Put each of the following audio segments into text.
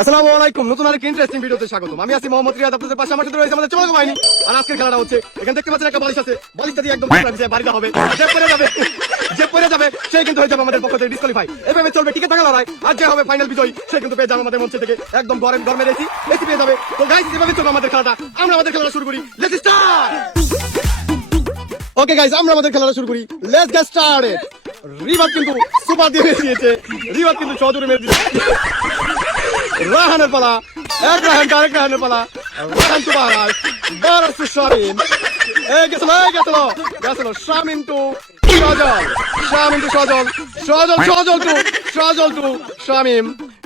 আসসালামু আলাইকুম, নতুন আরেকটি ইন্টারেস্টিং ভিডিওতে স্বাগতম। আমি আছি মোহাম্মদ রিয়াদ, আপনাদের পাশে আমার সাথে রয়েছে আমাদের চমক বাহিনী। আর আজকের খেলাটা হচ্ছে, এখানে দেখতে পাচ্ছেন একটা বালিশ আছে, বালিশটা দিয়ে একদম বাড়িতে হবে, যে পড়ে যাবে সে কিন্তু হয়ে যাবে আমাদের পক্ষ থেকে ডিসকোয়ালিফাই। এভাবে চলবে টিকে থাকা লড়াই, আর যে হবে ফাইনাল বিজয়ী সে কিন্তু পেয়ে যাবে আমাদের মঞ্চ থেকে একদম গরমের এসি পেয়ে যাবে। তো গাইস, এভাবে চলবে আমাদের খেলাটা। আমরা আমাদের খেলাটা শুরু করি, লেটস স্টার্ট। ওকে গাইস, আমরা আমাদের খেলাটা শুরু করি, লেটস গেট স্টার্টেড। রিবাত কিন্তু সুপার দিয়ে দিয়েছে, রিবাত কিন্তু সহজে মেরে দিয়েছে। রাহানের পালা, এক রাহান আরেক রাহানের পালা। Rahan to Baras to Shamim. গেছিল Shamim to Sajal to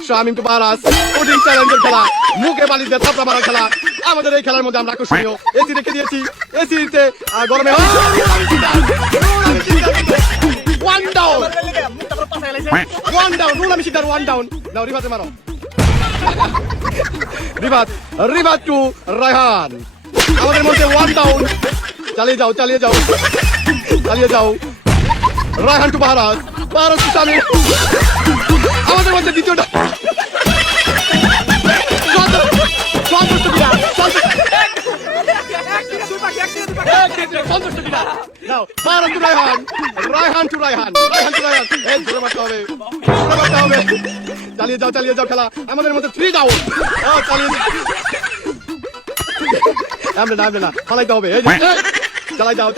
Shamim to Baras. Coding চ্যালেঞ্জের খেলা, মুখে বালি দিয়ে থাপড়া মারার খেলা। আমাদের এই খেলার মধ্যে আমরা আকর্ষণীয় এসি রেখে দিয়েছি, এসিতে গরমে ওয়ান ডাউন, রুল আমি শিকার, ওয়ান ডাউন। নাও রিবাতে মারো, রিবাত টু রায়হান। আমাদের মধ্যে ওয়ান ডাউন, চালিয়ে যাও। Raihan to Baras to Shamim. আমাদের মধ্যে দ্বিতীয়টা চালিয়ে যাও খেলা। আমাদের মধ্যে থ্রি ডাউন, না ফালাইতে হবে। চালাই যাও।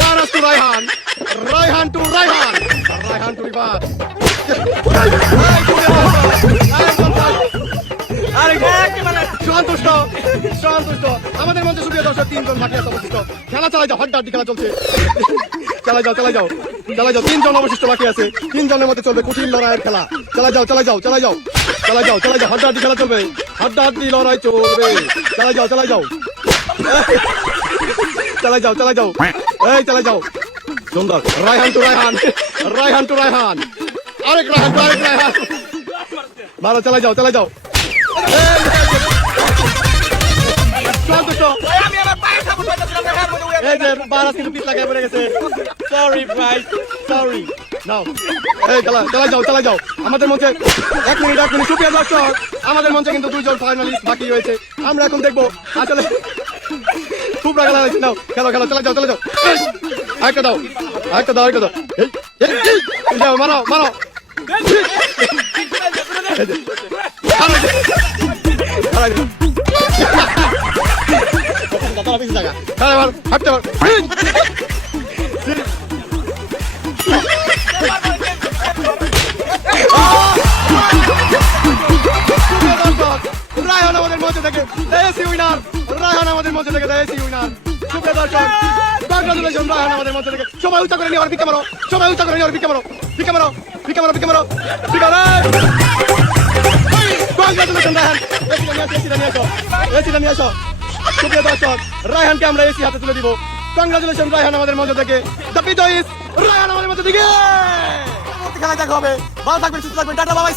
বারাস টু রায়হান টু রিবাত। সন্তুষ্ট। আমাদের মধ্যে সুপ্রিয় দর্শক, তিনজন বাকি আছে অবশিষ্ট। খেলা চালাই যাও, হাড্ডাহাড্ডি খেলা চলছে। চালাই যাও। 3 জন অবশিষ্ট বাকি আছে। 3 জনের মধ্যে চলবে কঠিন লড়াইয়ের খেলা। চালাই যাও। হাড্ডাহাড্ডি খেলা চলবে, হাড্ডাহাড্ডি লড়াই চলবে। চালাই যাও। সুন্দর। রায়হান টু রায়হান। আরেক রায়হান। ভালো, চালাই যাও। সন্তুষ্ট। এই যে বারাস কিন্তু পিছ লাগায় পড়ে গেছে। সরি ভাই, সরি। নাও, চালাই যাও। আমাদের মঞ্চে 1 মিনিট সুপ্রিয় দর্শক, আমাদের মঞ্চে কিন্তু 2 জন ফাইনালিস্ট বাকি রয়েছে। আমরা এখন দেখবো আসলে খুব রাগা লাগছে। নাও, খেলো, চালাই যাও। আরেকটা দাও। এই যাও, মারো। রায়হান আমাদের মধ্যে থেকে দেশি উইনার। সুপ্রিয় দর্শক, কংগ্রাচুলেশন রায়হান আমাদের মধ্যে থেকে। সবাই উচ্চ করে নিয়ে ভিক্ষা মারো। কংগ্রাচুলেশন রায়হান। এসিটা নিয়ে আসো। সুপ্রিয় দর্শক, রায়হানকে আমরা এসি হাতে তুলে দিব। কংগ্রাচুলেশন রায়হান আমাদের মধ্যে থেকে। দ্য বিজয়ী ইজ রায়হান আমাদের মধ্যে থেকে। খেলা দেখা হবে। ভালো থাকবেন, সুস্থ থাকবেন, টাটা, বাই বাই।